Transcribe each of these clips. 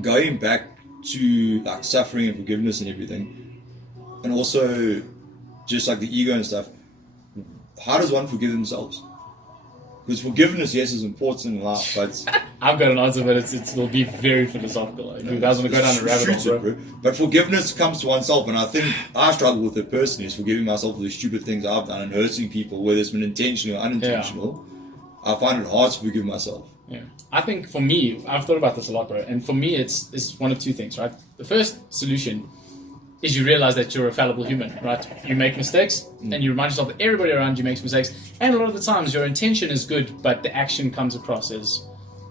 going back to like suffering and forgiveness and everything, and also just like the ego and stuff, how does one forgive themselves? Because forgiveness, yes, is important in life, but I've got an answer, but it'll be very philosophical. Like, you guys want to go down a rabbit hole, bro. But forgiveness comes to oneself, and I think I struggle with it personally, is forgiving myself for the stupid things I've done and hurting people, whether it's been intentional or unintentional. Yeah. I find it hard to forgive myself. Yeah, I think for me, I've thought about this a lot, bro. And for me, it's one of two things, right? The first solution is you realize that you're a fallible human, right? You make mistakes, and you remind yourself that everybody around you makes mistakes. And a lot of the times, your intention is good, but the action comes across as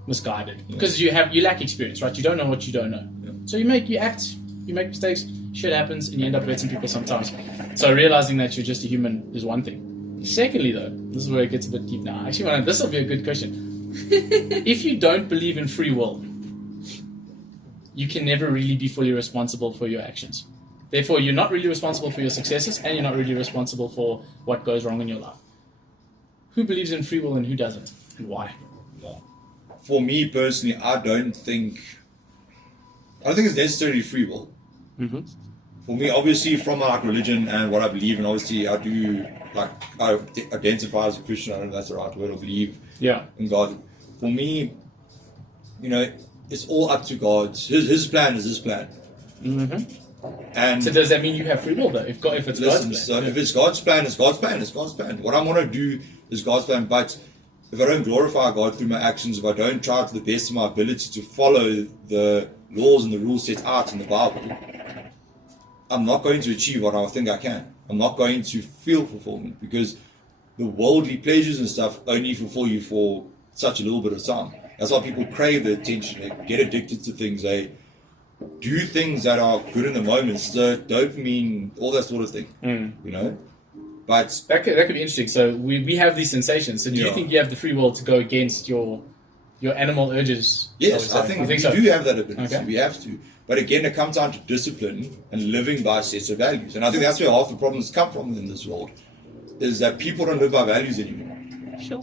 misguided because you lack experience, right? You don't know what you don't know. Yeah. So you make mistakes, shit happens, and you end up hurting people sometimes. So realizing that you're just a human is one thing. Secondly, though, this is where it gets a bit deep now. Actually, this will be a good question. If you don't believe in free will, you can never really be fully responsible for your actions. Therefore, you're not really responsible for your successes, and you're not really responsible for what goes wrong in your life. Who believes in free will and who doesn't, and why? For me personally, I don't think it's necessarily free will. Mm-hmm. For me, obviously, from my religion and what I believe, and obviously I do, I identify as a Christian. I don't know if that's the right word. I believe in God. For me, it's all up to God. His plan is His plan. Mm-hmm. And so does that mean you have free will, though? If it's God's plan? So if it's God's plan, it's God's plan. It's God's plan. What I want to do is God's plan. But if I don't glorify God through my actions, if I don't try to the best of my ability to follow the laws and the rules set out in the Bible, I'm not going to achieve what I think I can. I'm not going to feel fulfillment, because the worldly pleasures and stuff only fulfill you for such a little bit of time. That's why people crave the attention. They get addicted to things. They do things that are good in the moment, so dopamine, all that sort of thing, But that could be interesting. So we have these sensations. So do you think you have the free will to go against your animal urges? Yes, I think we do have that ability. Okay. We have to. But again, it comes down to discipline and living by sets of values. And I think that's where half the problems come from in this world, is that people don't live by values anymore. Sure.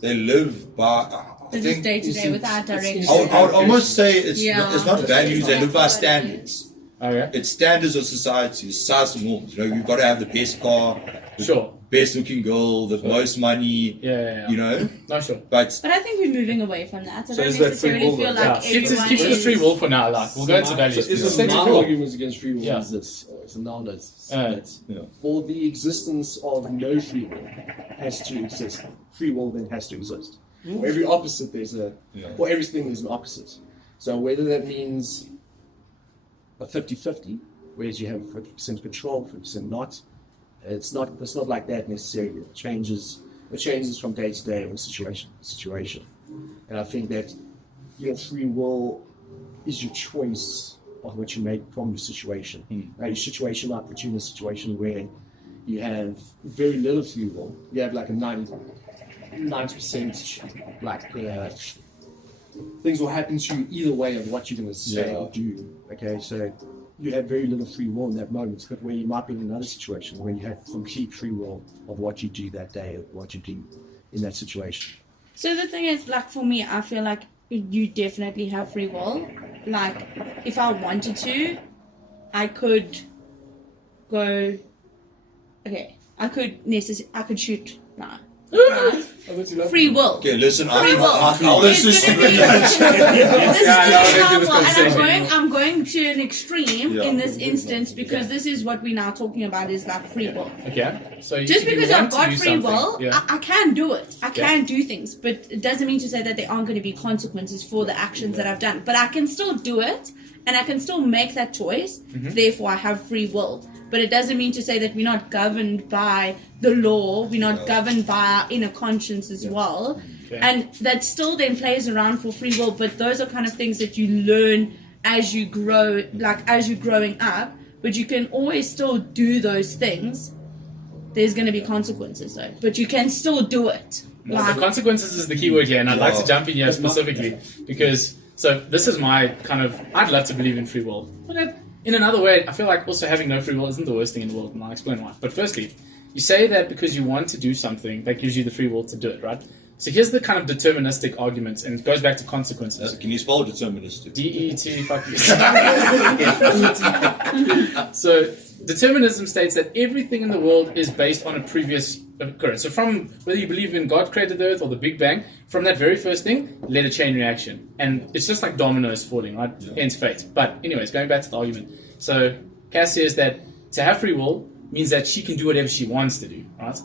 They live by... They're just day to day without direction. I would almost say it's not values, they live by standards. Oh, yeah? It's standards of society, societal norms. You've got to have the best car, the best looking girl, the most money, No, sure. But I think we're moving away from that. I don't necessarily feel like everyone keep it free will for now. Like, we'll go into values. So my argument against free will is this. For the existence of no free will has to exist. Free will then has to exist. For every opposite, for everything there's an opposite. So whether that means a 50-50, whereas you have 50% control, 50% not, it's not like that necessarily. It changes from day to day or situation to situation. And I think that your free will is your choice of what you make from your situation. Now, your situation might put you in a situation where you have very little free will. You have like a 90% things will happen to you either way of what you're going to say or do. Okay, so you have very little free will in that moment, but where you might be in another situation where you have complete free will of what you do that day or what you do in that situation. So the thing is, for me, I feel like you definitely have free will. Like, if I wanted to, I could go. Okay, I could shoot now. Free will. Okay, listen. Free will. I'm going to an extreme in this instance because this is what we're now talking about is like free will. Okay. So just because I've got free will, I can do it. I can do things, but it doesn't mean to say that there aren't going to be consequences for the actions that I've done. But I can still do it, and I can still make that choice. Therefore, I have free will. But it doesn't mean to say that we're not governed by the law, we're not governed by our inner conscience as well. Okay. And that still then plays around for free will, but those are kind of things that you learn as you grow, as you're growing up, but you can always still do those things. There's going to be consequences though, but you can still do it. The consequences is the key word here, and I'd like to jump in here specifically, because, so this is my I'd love to believe in free will, but in another way, I feel like also having no free will isn't the worst thing in the world, and I'll explain why. But firstly, you say that because you want to do something, that gives you the free will to do it, right? So here's the kind of deterministic argument, and it goes back to consequences. Can you spell deterministic? DET, fuck you. So determinism states that everything in the world is based on a previous occurrence. So from whether you believe in God created the earth or the Big Bang, from that very first thing, led a chain reaction. And it's just like dominoes falling, right? Ends fate. But anyways, going back to the argument. So Cass says that to have free will means that she can do whatever she wants to do, right?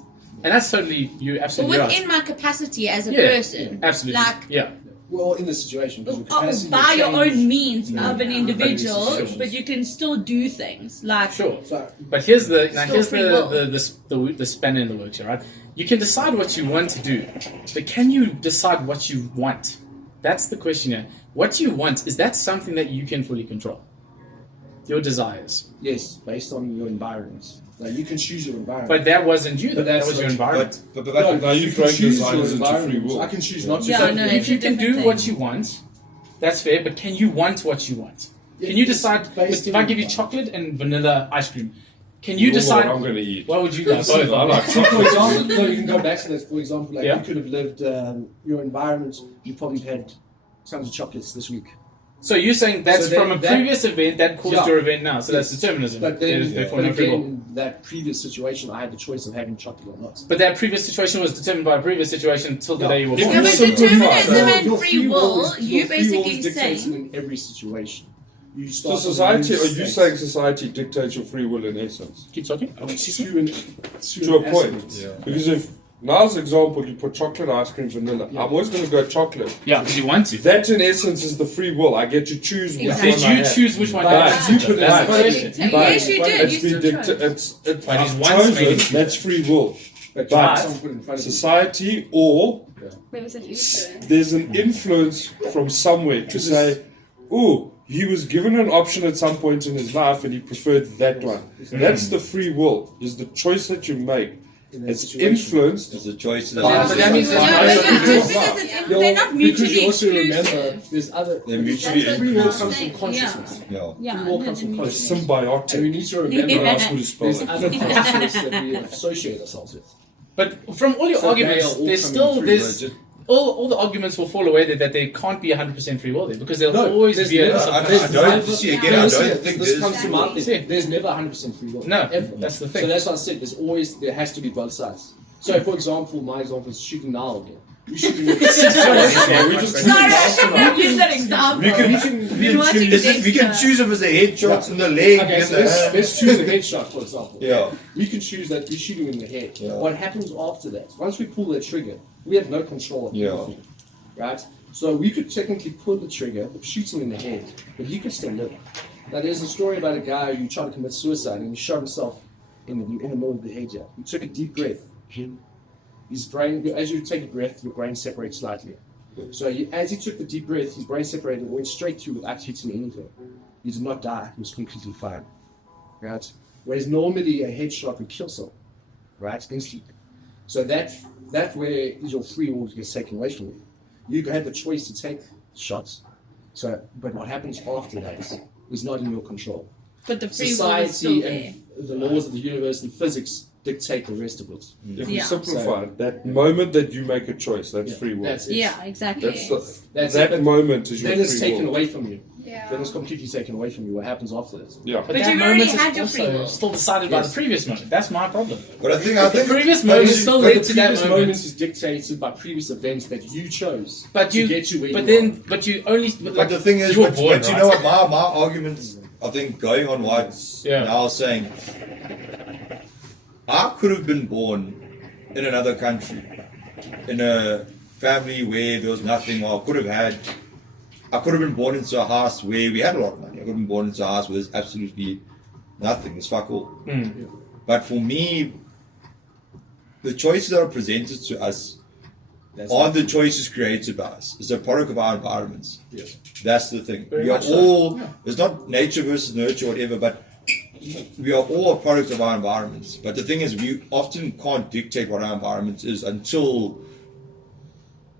And that's totally, you're absolutely But right. within my capacity as a person. Absolutely. Like, yeah. Well, in this situation, because your capacity by will your change. own means of an individual, situations. but you can still do things. Like, Sure. So, But here's the free will. the spanner in the works here, right? You can decide what you want to do, but can you decide what you want? That's the question here. What you want, is that something that you can fully control? Your desires. yes, based on your environment. Like, you can choose your environment. But that wasn't you, though. But That that's was your what- environment. But Now you can throwing choose your desires into free environment. will. I can choose not to. Yeah, So no, If you it's a can do different what thing. you want, that's fair, but can you want what you want? Yeah, Can you it's decide, based if on I give you environment. chocolate and vanilla ice cream, can you Know decide, what I'm going to eat. what would you guys I both? like For chocolate. example, no, you can go back to that. For example, like Yeah. you could have lived your environment. You probably had tons of chocolates this week. So you're saying that's So then from a that- previous event that caused Yeah. your event now, so Yes. that's determinism. But then, Therefore but no free will. again, that previous situation, I had the choice of having chocolate or not. But that previous situation was determined by a previous situation until the Yeah. day you were If born. Yeah, but simplify determinism that. and Your free will, is- you your free will basically is dictated saying. in every situation. You So start society, with a are new you state. saying society dictates your free will in essence? Keep talking. To a point. Yeah. Because if, now's example, you put chocolate, ice cream, vanilla. I'm always going to go chocolate. Yeah, because you want to. That in essence is the free will. I get to choose which Exactly. one Did I you have. choose which one But you you wanted? put it That's the in- question. But Yes, you did. It's You been still dictated. But I've he's once made chosen. it. That's free will. But But someone put it in front of you. society or Where was it? there's an influence from somewhere to say, oh, he was given an option at some point in his life and he preferred that one. That's the free will, is the choice that you make. In that It's situation. influenced. It's a choice that Yeah, but that means Yeah, there's but no just free will. because it's, You're- they're not because mutually you also remember exclusive. there's other. They're mutually That's Free will what I'm comes from saying, consciousness. Yeah. Yeah, Free will no, comes from they're It's consciousness. symbiotic. And we need to remember Yeah. Ask me to spell there's it. other consciousness that we associate ourselves with. But from all your So they arguments, are all there's coming still through, there's just- all the arguments will fall away that there can't be 100% free will there because there'll No, always there's be a never- I there's don't never- see again. No, I listen, don't think this there's. comes to my thing. See. There's never 100% free will. No, ever. that's the So thing. that's what I said. There has to be both sides. So, for example, my example is shooting now again. We're shooting. We just Sorry, use that example. We can, Been watching we can Dexter. choose if it's a headshot in the leg. Okay, in so the let's, hand. let's choose a headshot, for example. Yeah. We can choose that we're shooting in the head. Yeah. What happens after that? Once we pull that trigger, we have no control of Yeah. anything. Right? So we could technically pull the trigger, shoot him in the head, but he could still live. Now there's a story about a guy who tried to commit suicide and he shot himself in the middle of the head. Yeah. He took a deep breath. His brain, as you take a breath, your brain separates slightly. So as he took the deep breath, his brain separated and went straight through without hitting anything. He did not die. He was completely fine. Right? Whereas normally a headshot would kill someone. Right? Instantly. So that where your free will gets taken away from you. You have the choice to take shots. So, but what happens after that is not in your control. But the free will is still Society there. and the laws of the universe and physics dictate the rest of it. If we Yeah. simplify it, that moment that you make a choice, that's Yeah, free will. That's it. Yeah, exactly. That's That's that it. moment is your Then it's free taken will. away from you. Yeah. Then it's completely taken away from you. What happens after that? Yeah. But But that you've moment already is had your free also will. still decided by Yes. the previous moment. That's my problem. But I The think previous But moment it's- still but led the to that previous moment. moment is dictated by previous events that you chose But to you, get you where but you then, are. but you only. But the thing is, you were but, born, but you right? know what? My arguments, I think, going on what's Yeah. now saying, I could have been born in another country, in a family where there was nothing, or I could have been born into a house where we had a lot of money. I could have been born into a house where there's absolutely nothing. There's fuck all. But for me, the choices that are presented to us aren't the choices created by us. It's a product of our environments. Yes. That's the thing. Very We are much so. all, it's not nature versus nurture or whatever, but we are all a product of our environments. But the thing is, we often can't dictate what our environment is until,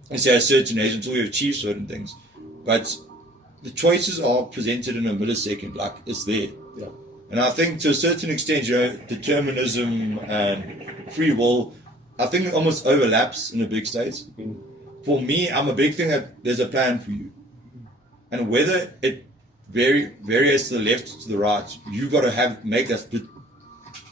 let's say, a certain age, until we achieve certain things. But the choices are presented in a millisecond, like it's there. Yeah. And I think to a certain extent, determinism and free will I think it almost overlaps in a big state. For me, I'm a big thing that there's a plan for you. And whether it varies to the left, to the right, you got to make that split.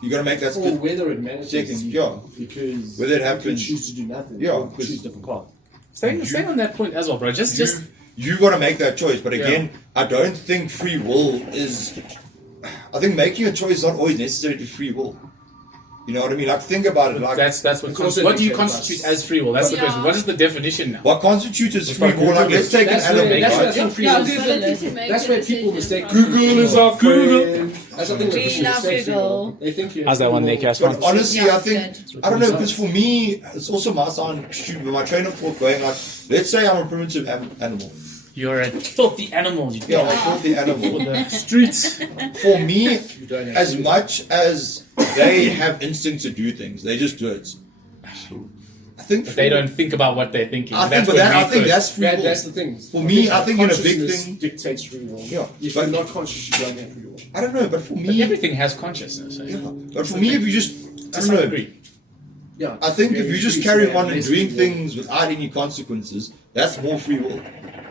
You got to make that Or split. whether it manifests, Yeah. because Whether it you happens- could choose to do nothing. Yeah, or because- choose a different path. Staying on that point as well, bro. Just You got to make that choice. But again, I don't think free will is. I think making a choice is not always necessarily free will. You know what I mean? Like, think about it. Like, that's what. It's also What do you an example. constitute as free will? That's the Yeah. question. What is the definition now? what constitutes as free will? Like, let's take an That's where- animal. that's right? where some free Yeah, will- Google it. That's where people mistake Google is our friend. That's something that We people love mistake free will. Google. They think you How's that one, Nick? That's But fine. honestly, Yeah, I think it's I don't know, because for me, it's also my sound stupid. But my train of thought going like, let's say I'm a primitive animal. You're a filthy animal. You Yeah, I thought the animal. for the streets. For me, You don't have as to. much as they have instinct to do things, they just do it. I think They don't think about what they're thinking. I That's think, but what that, I we think first- that's free will. That's the thing. For me, I think in a big consciousness thing- dictates free will. Yeah, If but- you're not conscious, you don't have free will. I don't know, but for But me, everything has consciousness. Eh? yeah, but for me, if you just, I To don't some know, degree. Yeah. I think if Very you just free, carry so on and less doing free will. things without any consequences, that's more free will.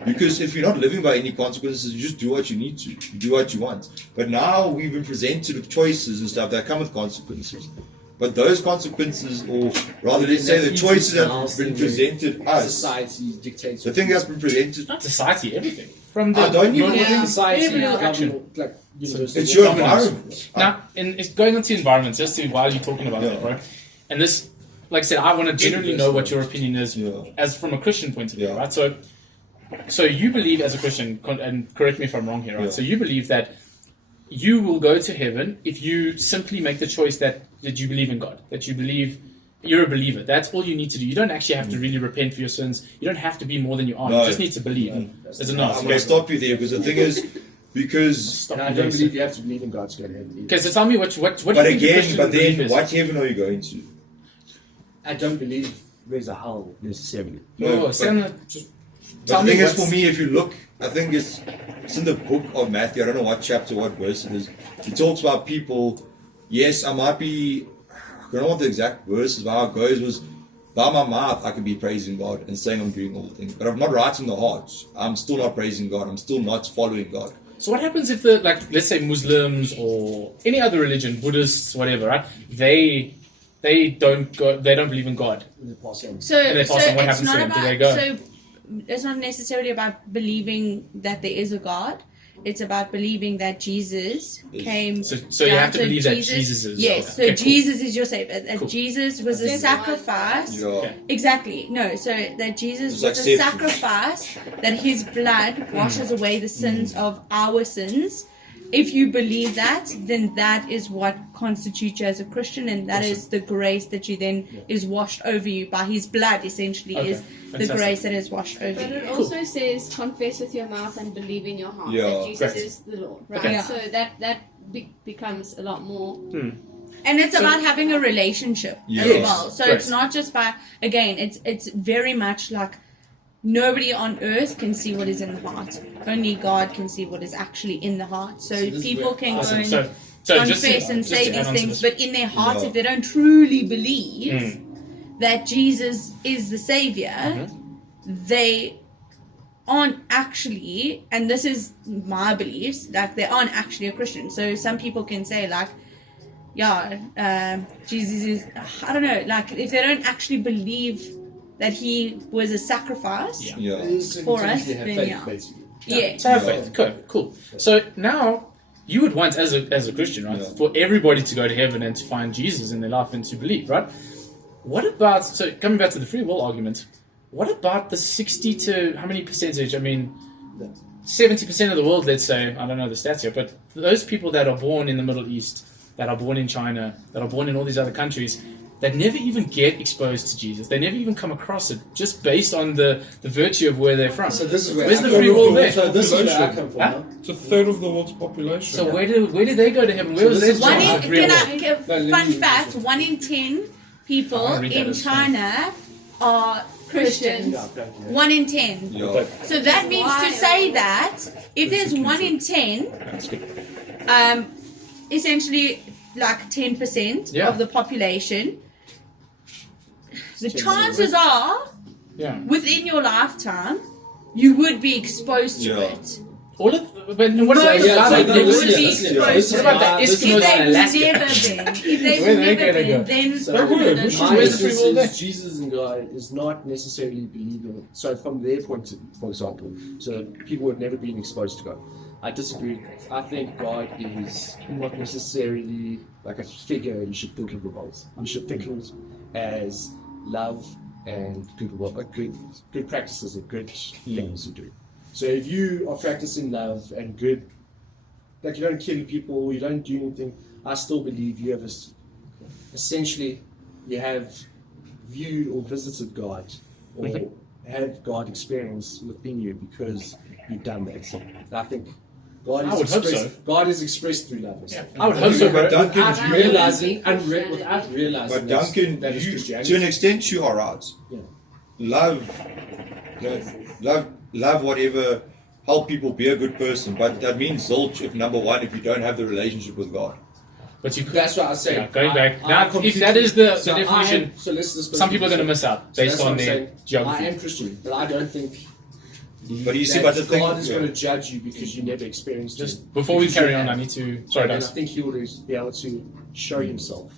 Because if you're not living by any consequences, you just do what you need to. You do what you want. But now we've been presented with choices and stuff that come with consequences. But those consequences, or rather, let's say the choices that have been presented us, Society dictates. the thing that's been presented, Not society, everything. From the I don't even moment- think society, every little action. government, like university. it's your Dominance. environment. Now, and it's going on to environments, just to, while you're talking about Yeah. that, right? And this, like I said, I want to generally know what your opinion is Yeah. as from a Christian point of view, Yeah. right? So you believe as a Christian, and correct me if I'm wrong here, right? Yeah. So you believe that you will go to heaven if you simply make the choice that you believe in God, that you believe you're a believer. That's all you need to do. You don't actually have to really repent for your sins. You don't have to be more than you are. No. You just need to believe. There's a no. I'm going to stop you there because the thing is, because. Stop And I me don't there. believe you have to believe in God to go to heaven. either. Okay, so tell me what do But you think the again, Christian but belief then, is? what heaven are you going to? I don't believe there's a hell necessarily. No, but- Sam, But the thing is, for me, if you look, I think it's in the book of Matthew. I don't know what chapter, what verse it is. It talks about people. Yes, I might be. I don't know what the exact verse is. But how it goes was, by my mouth I could be praising God and saying I'm doing all the things, but I'm not right in the heart. I'm still not praising God. I'm still not following God. So what happens if let's say Muslims or any other religion, Buddhists, whatever, right? They don't believe in God. They pass on. So, And they so pass on, what it's happens not to them? Do about. they go? So it's not necessarily about believing that there is a God. It's about believing that Jesus came. So you down. have to believe that Jesus is. Yes. okay, So cool. Jesus is your savior. That Cool. Jesus was a Step sacrifice. Yeah. Okay. Exactly. No. So that Jesus It's was like a step- sacrifice. That His blood washes away the sins of our sins. If you believe that, then that is what constitutes you as a Christian, and that is the grace that you then is washed over you by His blood. Essentially, Okay. is the Fantastic. grace that is washed over But you. it also says confess with your mouth and believe in your heart Yeah. that Jesus Great. is the Lord, right? Okay. Yeah. So that becomes a lot more. And it's So- about having a relationship as Yes. well. So Great. it's not just by, again, it's very much like nobody on earth can see what is in the heart. Only God can see what is actually in the heart. So this is people where- can Awesome. go and So confess and say to add these on to things, this. but in their hearts, Yeah. if they don't truly believe that Jesus is the Savior, they aren't actually, and this is my beliefs, like they aren't actually a Christian. So some people can say like, Jesus is, I don't know, like if they don't actually believe that He was a sacrifice, Yeah. Yeah. It is For until us, you have then faith, yeah. basically. yeah. So have faith. Cool. So now you would want, as a Christian, right, Yeah. for everybody to go to heaven and to find Jesus in their life and to believe, right? What about, so coming back to the free will argument, what about the 60 to how many percentage? I mean, 70% of the world, let's say, I don't know the stats here, but those people that are born in the Middle East, that are born in China, that are born in all these other countries, that never even get exposed to Jesus. They never even come across it, just based on the virtue of where they're from. So this is where Where's I the come free from. will there? So this is where I Population. come from. Huh? huh? It's a third of the world's population. So where did they go to heaven? Where was this their is One chance in, of free can will? I give No, let fun me- fact? 1 in 10 people I read that in as well. China are Christians. Yeah, okay, yeah. 1 in 10. Yeah. So that means to Wild. say that if there's 1 in 10, That's good. essentially like 10% Yeah. of the population, the chances are, Yeah. within your lifetime, you would be exposed to Yeah. it. All of, but what is Most that? of Like, them this would is- be this is- exposed What to about the it. Eskimos If in they've Alaska? never been, if they've Where they never gonna go? been, then So, Where's the free will there? Jesus and God is not necessarily believing. So from their point of view, for example, so people who have never been exposed to God. I disagree. I think God is not necessarily like a figure you should think of both. You should think of it as love and good practices and good things to do. So if you are practicing love and good, like you don't kill people, you don't do anything, I still believe you have essentially you have viewed or visited God or have God experience within you because you've done that. So I think God I is would hope expressed. so. God is expressed through love. Yeah. I would hope so, bro. But Duncan, Without realizing, without realizing. but Duncan, that is you, Christianity. to an extent, you are right. Yeah. Love whatever, help people be a good person. But that means zilch if number one, if you don't have the relationship with God. But you could. That's what I say. Yeah, going back. Now, if completely- that is the so definition, some people are going to miss out based that's what on I'm their saying. geography. I am Christian, but I don't think But you see, that but the thing, God is yeah. going to judge you because you never experienced it. Just before we Because carry you on, I have. need to. Sorry, And I guys. think He will be able to show Himself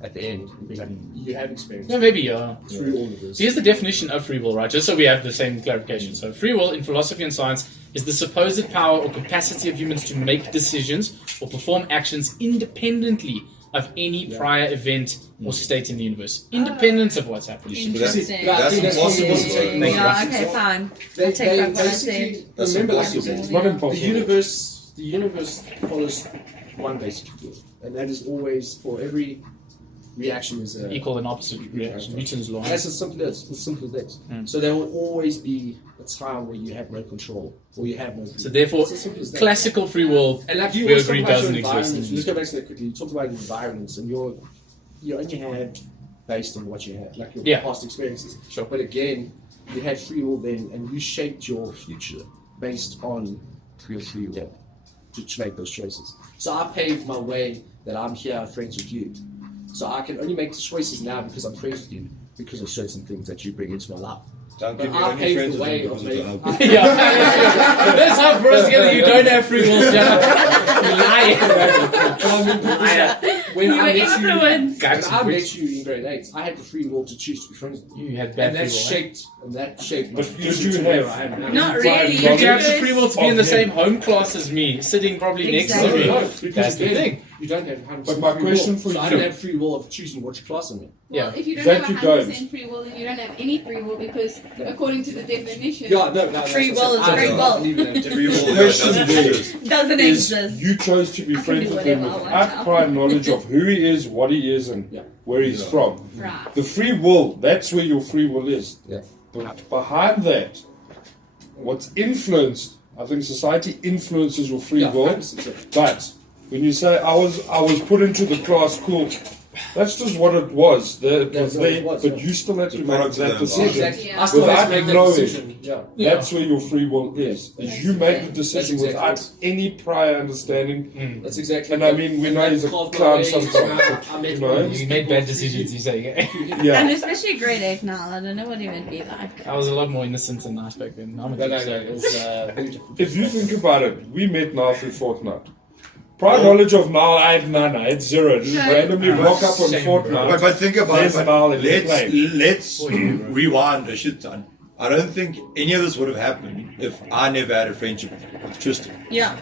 at the end. And be like, you have experienced Yeah, it maybe. Yeah. through all of this. So here's the definition of free will, right? Just so we have the same clarification. So free will in philosophy and science is the supposed power or capacity of humans to make decisions or perform actions independently of any prior event or state in the universe, independent of what's happening. Interesting. But I That's think impossible what to you're take. saying. Thank you. Yeah, okay, fine. They, I take back what I basically said. That's remember, like you impossible. said, It's not the impossible. universe follows one basic law, and that is always for every reaction is a Equal and opposite reaction. Newton's law. That's as simple as that. So there will always be a time where you have no control, or you have no. So therefore, It's as simple as that. classical free will, And like you we always agree, talk about doesn't your environment. exist. Let's go back to that quickly. You talked about environments, and you only had based on what you had, like your Yeah. past experiences. Sure. But again, you had free will then, and you shaped your future based on your free will to make those choices. So I paved my way that I'm here friends with you. So I can only make choices now because I'm friends with you because of certain things that you bring into my life. Duncan, But you're I only paved friends the with way him of because of making. the Yeah. That's how bros together. You don't have free will, Jenna. You lie. When You were I met influenced. you, when I met you in grade 8, I had the free will to choose to be friends with you. You had bad And free will. that shaped my But future did you to where have- I am now. Not Implied really. Did you have the because- free will to be in the Of same him. home class as me, sitting probably Exactly. next to No, me? because That's the again, thing. you don't have 100% But my free question will. for so I you- don't have free will of choosing which class I'm in. Yeah. Well, if you don't That have you 100% don't. free will, then you don't have any free will because, according to the definition, Yeah, no, that's Free what will I is said. free I don't will. believe in that. Free will Question doesn't there exist. Doesn't is exist. you chose to be can friends do with him whatever I want without now. prior knowledge of who he is, what he is, and Yeah. where he's Yeah. from. right. The free will, that's where your free will is. Yeah. But behind that, what's influenced, I think society influences your free Yeah, will. 100%. But when you say I was put into the class, cool, that's just what it was. It Yeah, was no, it there, was, but yeah. you still had to The make product of that the decision. Exactly. Yeah. I still Without have to make that knowing. decision. Yeah. That's where your free will is. You make the decision That's exactly without any prior understanding. That's exactly. And I mean, we know he's a Carved my clown way sometimes, into but, I met you know, one of these You made people bad through decisions, you say. And yeah. especially grade 8 now, I don't know what it would be like. I was a lot more innocent and nice back then. I'm a No, no, dick, no. so- It was very different. If you think about it, we met now through Fortnite. Prior knowledge of now, I had none. I had zero. Just randomly rock up on Shame, bro. Fortnite. But think about There's it. Mal in the Let's rewind a shit ton. I don't think any of this would have happened if I never had a friendship with Tristan. Yeah.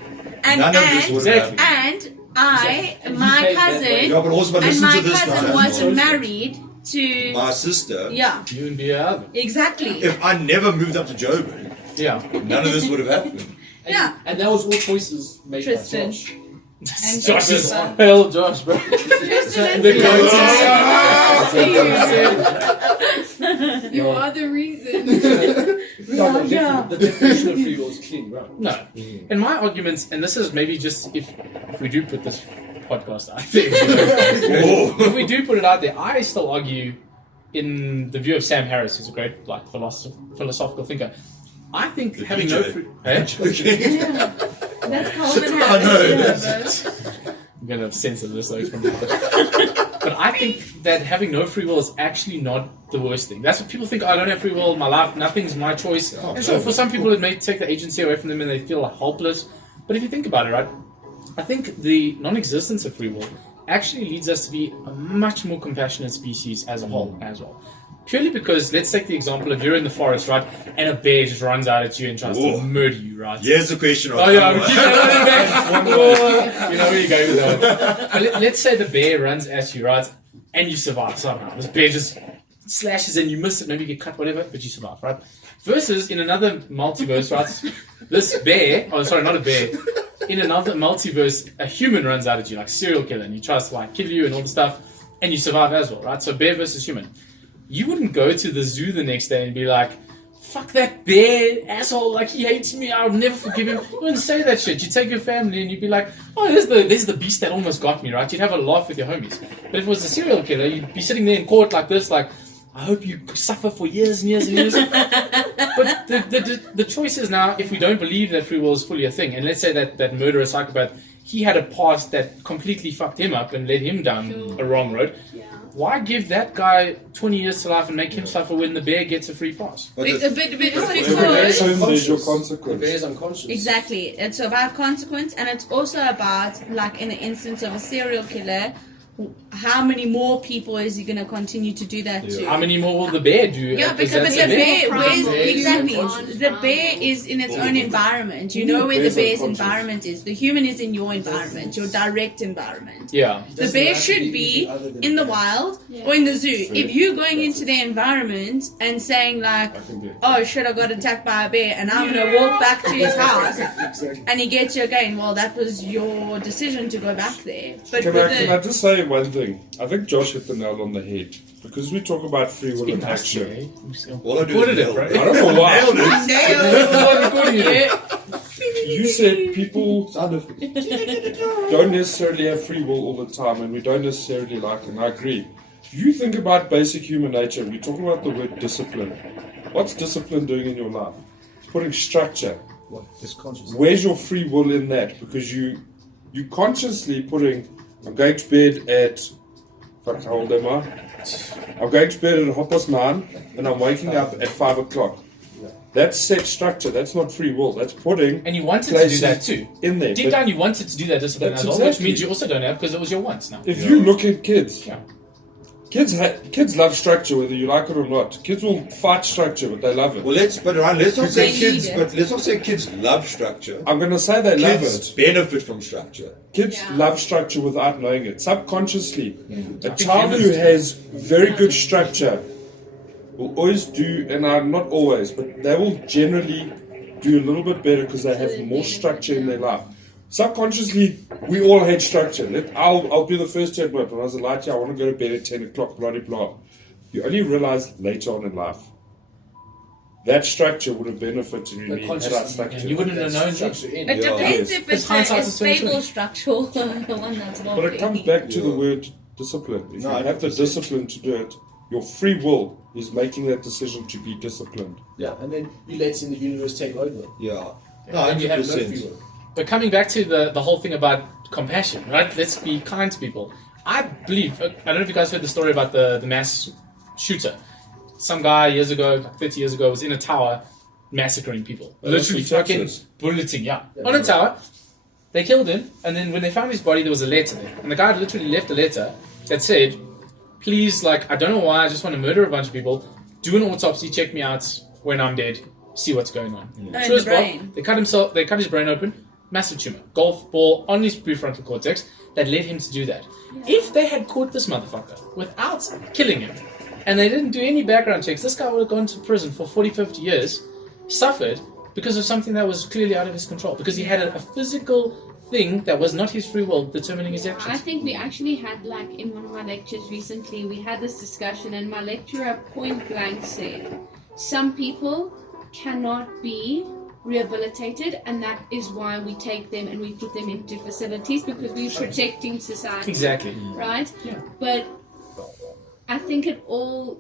And None of this would have Exactly. happened. and my cousin Yeah, but also, but and listen my to this cousin now. was married to My sister. yeah, You and be out. exactly. If I never moved up to Joburg, Yeah. none of this would have happened. Yeah. And that was all choices made Tristan. by Josh. And Josh is Tristan. hell, Josh, bro. Tristan The You are the reason. No, Yeah. the definition of free will is clean, right? No. In my arguments, and this is maybe just if we do put this podcast out there, if we do put it out there, I still argue in the view of Sam Harris, who's a great like philosophical thinker. I think having no DJ. free. Yeah. That's Calvin I know. Harris. I'm gonna censor this though from now. But I think that having no free will is actually not the worst thing. That's what people think. I don't have free will in my life. Nothing's my choice. And so for some people, it may take the agency away from them and they feel helpless. But if you think about it, right, I think the non-existence of free will actually leads us to be a much more compassionate species as a whole as well. Purely because, let's take the example of you're in the forest, right, and a bear just runs out at you and tries to murder you, right? Here's the question. Oh yeah, keep that back. You know where you go with that. But let's say the bear runs at you, right, and you survive somehow. This bear just slashes and you miss it, maybe you get cut, whatever, but you survive, right? Versus in another multiverse, right, this bear, oh sorry, not a bear, in another multiverse, a human runs out at you, like a serial killer, and he tries to kill you and all the stuff, and you survive as well, right? So bear versus human. You wouldn't go to the zoo the next day and be like, fuck that bear, asshole, he hates me, I'll never forgive him. You wouldn't say that shit. You'd take your family and you'd be like, oh, there's the beast that almost got me, right? You'd have a laugh with your homies. But if it was a serial killer, you'd be sitting there in court like this, I hope you suffer for years and years and years. But the choice is now, if we don't believe that free will is fully a thing, and let's say that murderer psychopath, he had a past that completely fucked him up and led him down a wrong road. Yeah. Why give that guy 20 years to life and make him suffer when the bear gets a free pass? There's your consequence. The bear is unconscious. Exactly. It's about consequence, and it's also about, in the instance of a serial killer, how many more people is he going to continue to do that to? How many more will the bear do? Yeah, because the bear is in its own environment. You know where the bear's environment is. The human is in your environment, your direct environment. Yeah. The bear should be in the wild or in the zoo. If you're going into their environment and saying oh shit, I got attacked by a bear and I'm going to walk back to his house, and he gets you again, well, that was your decision to go back there. But can I just say one thing? I think Josh hit the nail on the head. Because we talk about free will and action. All I do is nail. I don't know why. Nailed You said people don't necessarily have free will all the time, and we don't necessarily like it, and I agree. If you think about basic human nature, we're talking about the word discipline. What's discipline doing in your life? It's putting structure. Where's your free will in that? Because you consciously putting, I'm going to bed at, how old am I? I'm going to bed at 9:30 and I'm waking up at 5 o'clock. That's set structure. That's not free will. That's putting. And you wanted to do that too. In there. Deep down, you wanted to do that discipline as well, which means you also don't have because it was your wants now. If you look at kids, kids love structure whether you like it or not. Kids will fight structure, but they love it. Well, let's not say kids love structure. I'm going to say they love Kids it. benefit from structure. Kids love structure without knowing it. Subconsciously, a child who has very good structure will always do, and not always, but they will generally do a little bit better because they have more structure in their life. Subconsciously, we all hate structure. I'll be the first to admit, when I was a light year, I want to go to bed at 10 o'clock, blah, blah, blah. You only realize later on in life. That structure would have benefited me had I stuck to it. You wouldn't have known structure in. It depends if it's a stable structural one that's not. But it comes back to the word discipline. If you have the discipline to do it, your free will is making that decision to be disciplined. Yeah, and then you let the universe take over. Yeah. And you have no free will. But coming back to the whole thing about compassion, right? Let's be kind to people. I believe, I don't know if you guys heard the story about the mass shooter. Some guy years ago, like 30 years ago, was in a tower massacring people. Literally fucking bulleting, on a tower. They killed him, and then when they found his body, there was a letter there. And the guy had literally left a letter that said, please, I don't know why, I just want to murder a bunch of people. Do an autopsy, check me out when I'm dead, see what's going on. Sure as well, they cut his brain open, massive tumor, golf ball on his prefrontal cortex that led him to do that. If they had caught this motherfucker without killing him, and they didn't do any background checks, this guy would have gone to prison for 40, 50 years, suffered because of something that was clearly out of his control, because he had a physical thing that was not his free will determining his actions. I think we actually had, in one of my lectures recently, we had this discussion, and my lecturer point blank said, some people cannot be rehabilitated, and that is why we take them and we put them into facilities, because we're protecting society. Exactly. Right? Yeah. But I think it all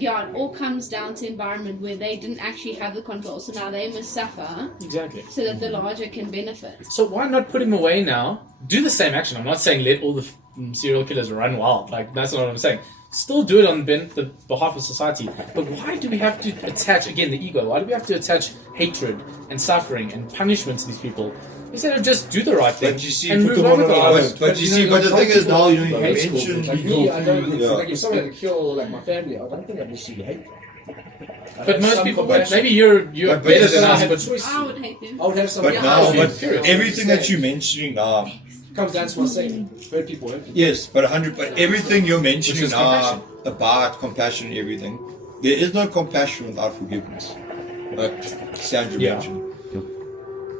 yeah, it all comes down to environment where they didn't actually have the control, so now they must suffer Exactly. so that the larger can benefit. So why not put him away now? Do the same action. I'm not saying let all the serial killers run wild. Like, that's not what I'm saying. Still do it on the behalf of society. But why do we have to attach, again, the ego? Why do we have to attach hatred and suffering and punishment to these people? Instead of just do the right thing But you see, and put move them on on with our an lives. but you see, but the thing is now, you mentioned Like me, I don't, Yeah. like if someone had to kill like my family, I don't think I'd necessarily hate them. But most people, maybe you're But better just than I us, have a but choice. I would hate them. I would have some. But Yeah, now, I'm but serious. everything that you're mentioning now, comes down to my saying, hurt people, hurt people. yes, but 100. But everything you're mentioning is now compassion. about compassion and everything, there is no compassion without forgiveness. Like Sandra Yeah. mentioned,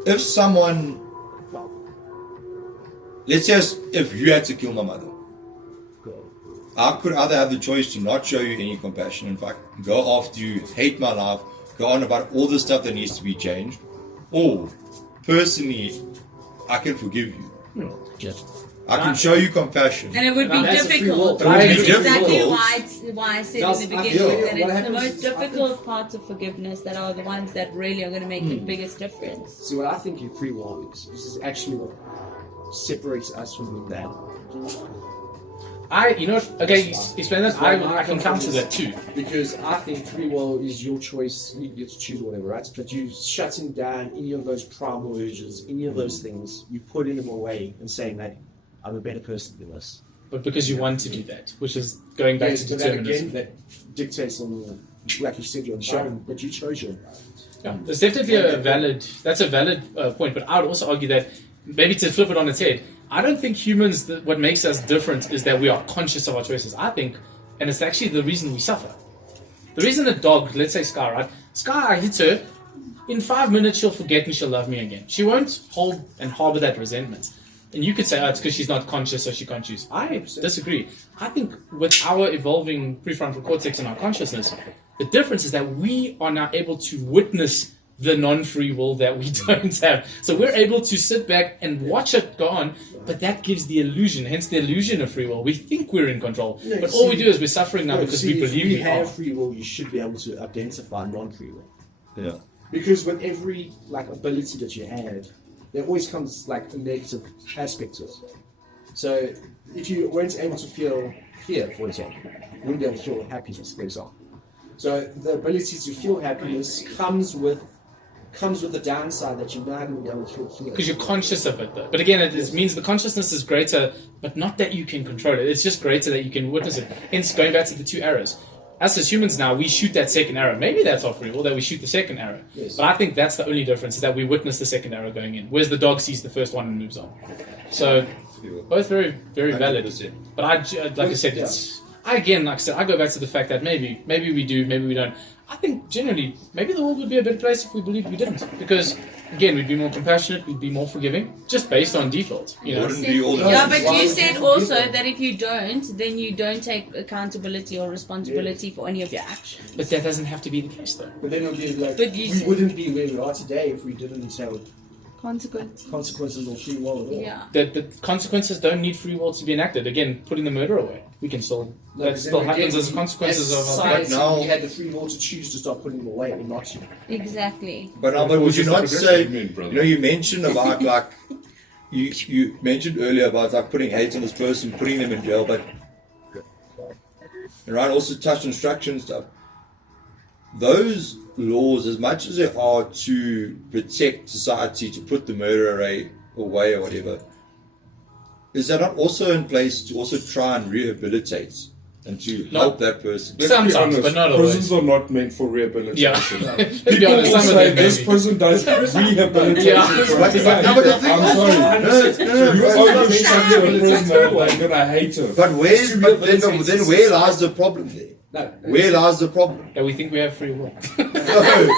if someone, let's say, if you had to kill my mother, I could either have the choice to not show you any compassion, in fact, go after you, hate my life, go on about all the stuff that needs to be changed, or personally, I can forgive you. I can show you compassion. And it would be That's a free will, difficult. but I That's agree. exactly Difficult. why I said That's- in the I beginning feel- that what it's the happens most is- I think- difficult parts of forgiveness that are the ones that really are going to make the biggest difference. See, what I think in free will is, this is actually what separates us from that. you know what? Okay, explain that. I can counter that too. Because I think free will is your choice, you get to choose whatever, right? But you shutting down any of those primal urges, any of those things, you putting them away and saying that I'm a better person than this. But because you want to do that, which is going back Yes, to but that determinism. again, that dictates on, like you said, your environment, but you chose your environment. Yeah, there's definitely a valid point, but I would also argue that maybe to flip it on its head, I don't think humans, what makes us different is that we are conscious of our choices. I think, and it's actually the reason we suffer. The reason a dog, let's say Sky, right? Sky, I hit her, in 5 minutes she'll forget and she'll love me again. She won't hold and harbor that resentment. And you could say, oh, it's because she's not conscious so she can't choose. I disagree. I think with our evolving prefrontal cortex and our consciousness, the difference is that we are now able to witness the non-free will that we don't have. So we're able to sit back and watch it go on, but that gives the illusion, hence the illusion of free will. We think we're in control, No, but see- all we do is we're suffering now No, because see, we believe if we you have are. free will, you should be able to identify non-free will. Yeah. Because with every like ability that you had, there always comes like a negative aspect to it. So if you weren't able to feel fear, for example, you wouldn't be able to feel happiness, for example. So the ability to feel happiness comes with the downside that you're not going to be able to feel fear. Because you're conscious of it, though. But again, it means the consciousness is greater, but not that you can control it. It's just greater that you can witness it. Hence, going back to the two arrows. Us as humans now, we shoot that second arrow. Maybe that's our free will, that we shoot the second arrow. Yes. But I think that's the only difference, is that we witness the second arrow going in, whereas the dog sees the first one and moves on. So, both very, very valid. 100%. But like I said, it's... Again, like I said, I go back to the fact that maybe we do, maybe we don't. I think generally, maybe the world would be a better place if we believed we didn't. Because, again, we'd be more compassionate, we'd be more forgiving, just based on default. You know? Wouldn't be all the Yeah, but Why you would said you also forgive them? that if you don't, then you don't take accountability or responsibility for any of your actions. But that doesn't have to be the case, though. But then it'll be like, But you we said- wouldn't be where we are today if we didn't have Consequence. consequences or free will at all. Yeah. The consequences don't need free will to be enacted. Again, putting the murder away, we can still No, that but still then happens again, as consequences as of our society, But now- we had the free will to choose to stop putting them away and not to. Exactly. But would you Just not like a say, good brother. you know, you mentioned about like, you mentioned earlier about like putting hate on this person, putting them in jail, but Ryan also touched on structure and stuff. Those laws, as much as they are to protect society, to put the murderer away or whatever, is that not also in place to also try and rehabilitate and to help that person? Let's be Sometimes, honest, but not prisons always. are not meant for rehabilitation. Yeah. To be People honest, will some of say them this maybe. prison does rehabilitation. Yeah. for But- man. no, but the thing I'm is- sorry. No, You but- overstructure a prisoner, they're gonna hate him. But then where lies the problem there? No, Where lies the problem? That we think we have free will. No.